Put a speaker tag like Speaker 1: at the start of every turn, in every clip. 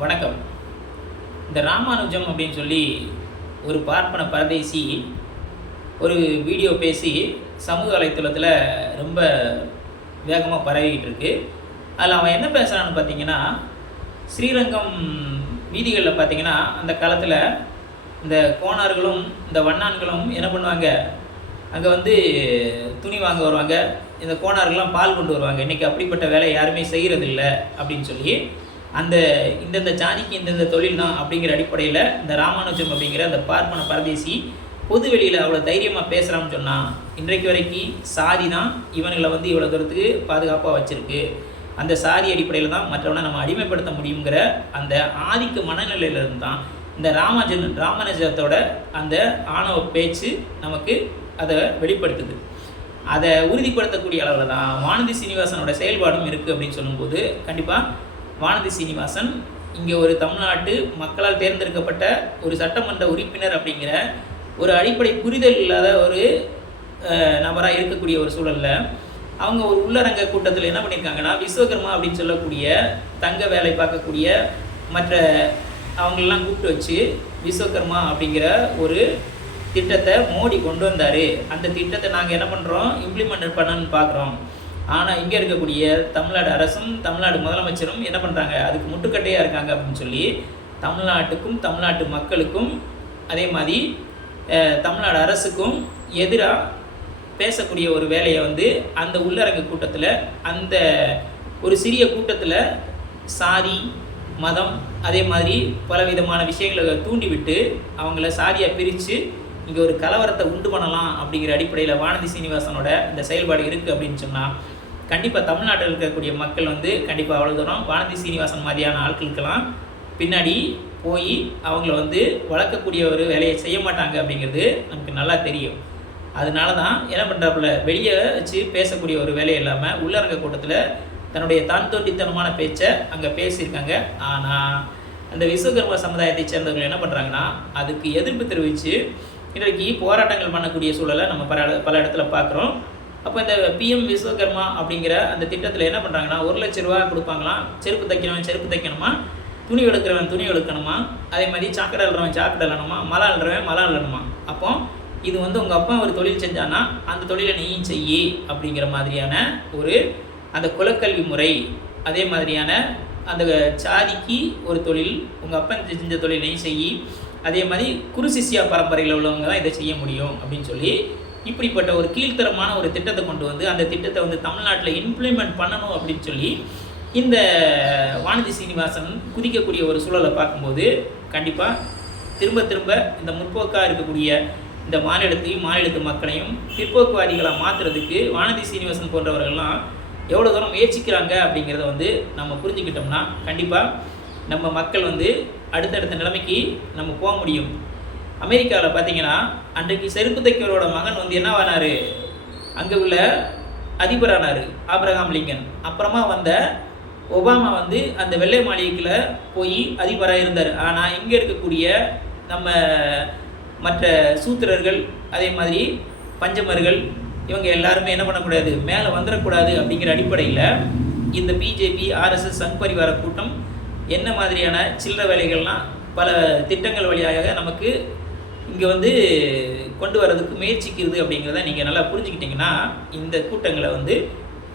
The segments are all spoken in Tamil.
Speaker 1: வணக்கம். இந்த ராமானுஜம் அப்படின்னு சொல்லி ஒரு பார்ப்பன பரதேசி ஒரு வீடியோ பேசி சமூக வலைத்தளத்தில் ரொம்ப வேகமாக பரவிக்கிட்டு இருக்கு. அதில் அவன் என்ன பேசுகிறான்னு பார்த்தீங்கன்னா ஸ்ரீரங்கம் வீதிகளில் பார்த்தீங்கன்னா அந்த காலத்தில் இந்த கோணார்களும் இந்த வண்ணான்களும் என்ன பண்ணுவாங்க? அங்கே வந்து துணி வாங்க வருவாங்க. இந்த கோணார்கள்லாம் பால் கொண்டு வருவாங்க. இன்றைக்கி அப்படிப்பட்ட வேலை யாருமே செய்கிறதில்ல அப்படின்னு சொல்லி அந்த இந்தந்த ஜாதிக்கு இந்தந்த தொழில் தான் அப்படிங்கிற அடிப்படையில் இந்த ராமானுஜம் அப்படிங்கிற அந்த பார்ப்பன பரதேசி பொது வெளியில் அவ்வளோ தைரியமாக பேசுகிறான்னு சொன்னால் இன்றைக்கு வரைக்கும் சாதி தான் இவன்களை வந்து இவ்வளோ தூரத்துக்கு பாதுகாப்பாக வச்சுருக்கு. அந்த சாதி அடிப்படையில் தான் மற்றவனை நம்ம அடிமைப்படுத்த முடியுங்கிற அந்த ஆதிக்க மனநிலையிலிருந்து தான் இந்த ராமாஜன் ராமானுஜத்தோட அந்த ஆணவ பேச்சு நமக்கு அதை வெளிப்படுத்துது. அதை உறுதிப்படுத்தக்கூடிய அளவில் தான் வானதி சீனிவாசனோட செயல்பாடும் இருக்குது அப்படின்னு சொல்லும்போது கண்டிப்பாக வானதி சீனிவாசன் இங்கே ஒரு தமிழ்நாட்டு மக்களால் தேர்ந்தெடுக்கப்பட்ட ஒரு சட்டமன்ற உறுப்பினர் அப்படிங்கிற ஒரு அடிப்படை புரிதல் இல்லாத ஒரு நபராக இருக்கக்கூடிய ஒரு சூழலில் அவங்க ஒரு உள்ளரங்க கூட்டத்தில் என்ன பண்ணியிருக்காங்கன்னா விஸ்வகர்மா அப்படின்னு சொல்லக்கூடிய தங்க வேலை பார்க்கக்கூடிய மற்ற அவங்களெல்லாம் கூப்பிட்டு வச்சு விஸ்வகர்மா அப்படிங்கிற ஒரு திட்டத்தை மோடி கொண்டு வந்தார். அந்த திட்டத்தை நாங்கள் என்ன பண்ணுறோம் இம்ப்ளிமெண்ட் பண்ணணும்னு பார்க்குறோம் ஆனால் இங்கே இருக்கக்கூடிய தமிழ்நாடு அரசும் தமிழ்நாடு முதலமைச்சரும் என்ன பண்ணுறாங்க அதுக்கு முட்டுக்கட்டையாக இருக்காங்க அப்படின்னு சொல்லி தமிழ்நாட்டுக்கும் தமிழ்நாட்டு மக்களுக்கும் அதே மாதிரி தமிழ்நாடு அரசுக்கும் எதிராக பேசக்கூடிய ஒரு வேலையை வந்து அந்த உள்ளரங்க கூட்டத்தில் அந்த ஒரு சிறிய கூட்டத்தில் சாதி மதம் அதே மாதிரி பலவிதமான விஷயங்களை தூண்டிவிட்டு அவங்கள சாதியாக பிரித்து இங்கே ஒரு கலவரத்தை உண்டு பண்ணலாம் அப்படிங்கிற அடிப்படையில் வானதி சீனிவாசனோட இந்த செயல்பாடு இருக்குது அப்படின்னு சொன்னால் கண்டிப்பாக தமிழ்நாட்டில் இருக்கக்கூடிய மக்கள் வந்து கண்டிப்பாக அவ்வளோ தூரம் வானதி சீனிவாசன் மாதிரியான ஆட்களுக்கெல்லாம் பின்னாடி போய் அவங்கள வந்து வளர்க்கக்கூடிய ஒரு வேலையை செய்ய மாட்டாங்க அப்படிங்கிறது நமக்கு நல்லா தெரியும். அதனால தான் என்ன பண்ணுறாப்புல வெளியே வச்சு பேசக்கூடிய ஒரு வேலை இல்லாமல் உள்ளரங்க கூட்டத்தில் தன்னுடைய தான் தோண்டித்தனமான பேச்சை அங்கே பேசியிருக்காங்க. ஆனால் அந்த விஸ்வகர்ம சமுதாயத்தை சேர்ந்தவர்கள் என்ன பண்ணுறாங்கன்னா அதுக்கு எதிர்ப்பு தெரிவித்து இன்றைக்கு போராட்டங்கள் பண்ணக்கூடிய சூழலை நம்ம பல பல இடத்துல பார்க்குறோம். அப்போ இந்த பிஎம் விஸ்வகர்மா அப்படிங்கிற அந்த திட்டத்தில் என்ன பண்ணுறாங்கன்னா ஒரு லட்ச ரூபா கொடுப்பாங்களாம் செருப்பு தைக்கணவன் செருப்பு தைக்கணுமா? துணி எடுக்கிறவன் துணி எடுக்கணுமா? அதே மாதிரி சாக்கடை அழுறவன் சாக்கடை அள்ளணுமா? மலை அழுறவன் மலை அள்ளணுமா? அப்போ இது வந்து உங்கள் அப்பா ஒரு தொழில் செஞ்சானா அந்த தொழிலை நீயும் செய்யி அப்படிங்கிற மாதிரியான ஒரு அந்த குலக்கல்வி முறை. அதே மாதிரியான அந்த சாதிக்கு ஒரு தொழில் உங்கள் அப்பா செஞ்ச தொழிலையும் நீ செய்யி அதே மாதிரி குருசிசியா பரம்பரையில் உள்ளவங்க தான் இதை செய்ய முடியும் அப்படின்னு சொல்லி இப்படிப்பட்ட ஒரு கீழ்த்தரமான ஒரு திட்டத்தை கொண்டு வந்து அந்த திட்டத்தை வந்து தமிழ்நாட்டில் இம்ப்ளிமெண்ட் பண்ணணும் அப்படின்னு சொல்லி இந்த வானதி சீனிவாசன் குதிக்கக்கூடிய ஒரு சூழலை பார்க்கும்போது கண்டிப்பாக திரும்ப திரும்ப இந்த முற்போக்காக இருக்கக்கூடிய இந்த மாநிலத்தையும் மாநிலத்து மக்களையும் பிற்போக்குவாதிகளாக மாற்றுறதுக்கு வானதி சீனிவாசன் போன்றவர்கள்லாம் எவ்வளோ தூரம் முயற்சிக்கிறாங்க அப்படிங்கிறத வந்து நம்ம புரிஞ்சுக்கிட்டோம்னா கண்டிப்பாக நம்ம மக்கள் வந்து அடுத்தடுத்த நிலைமைக்கு நம்ம போக முடியும். அமெரிக்காவில் பார்த்தீங்கன்னா அன்றைக்கு செருப்பு தைக்கிறோட மகன் வந்து என்னவானார் அங்கே உள்ள அதிபரானார் ஆப்ரஹாம் லிங்கன். அப்புறமா வந்த ஒபாமா வந்து அந்த வெள்ளை மாளிகையில் போய் அதிபராக இருந்தார். ஆனால் இங்கே இருக்கக்கூடிய நம்ம மற்ற சூத்திரர்கள் அதே மாதிரி பஞ்சமர்கள் இவங்க எல்லாருமே என்ன பண்ணக்கூடாது? மேலே வந்துடக்கூடாது அப்படிங்கிற அடிப்படையில் இந்த பிஜேபி ஆர்எஸ்எஸ் சங் பரிவார கூட்டம் என்ன மாதிரியான சில்லற வேலைகள்லாம் பல திட்டங்கள் வழியாக நமக்கு இங்கே வந்து கொண்டு வரதுக்கு முயற்சிக்கிறது அப்படிங்கிறத நீங்கள் நல்லா புரிஞ்சுக்கிட்டிங்கன்னா இந்த கூட்டங்களை வந்து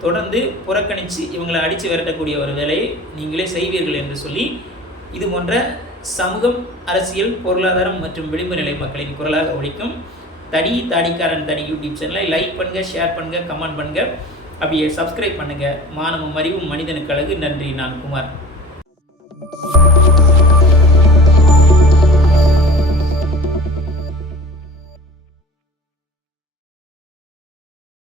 Speaker 1: தொடர்ந்து புறக்கணித்து இவங்களை அடித்து விரட்டக்கூடிய ஒரு வேலையை நீங்களே செய்வீர்கள் என்று சொல்லி இது போன்ற சமூகம் அரசியல் பொருளாதாரம் மற்றும் விளிம்பு நிலை மக்களின் குரலாக ஒழிக்கும் தடி தாடிக்காரன் தடி யூடியூப் சேனலை லைக் பண்ணுங்கள் ஷேர் பண்ணுங்கள் கமெண்ட் பண்ணுங்கள் அப்படியே சப்ஸ்கிரைப் பண்ணுங்கள் மானமும் அறிவும் மனிதனுக்கு அழகு. நன்றி நான் குமார்.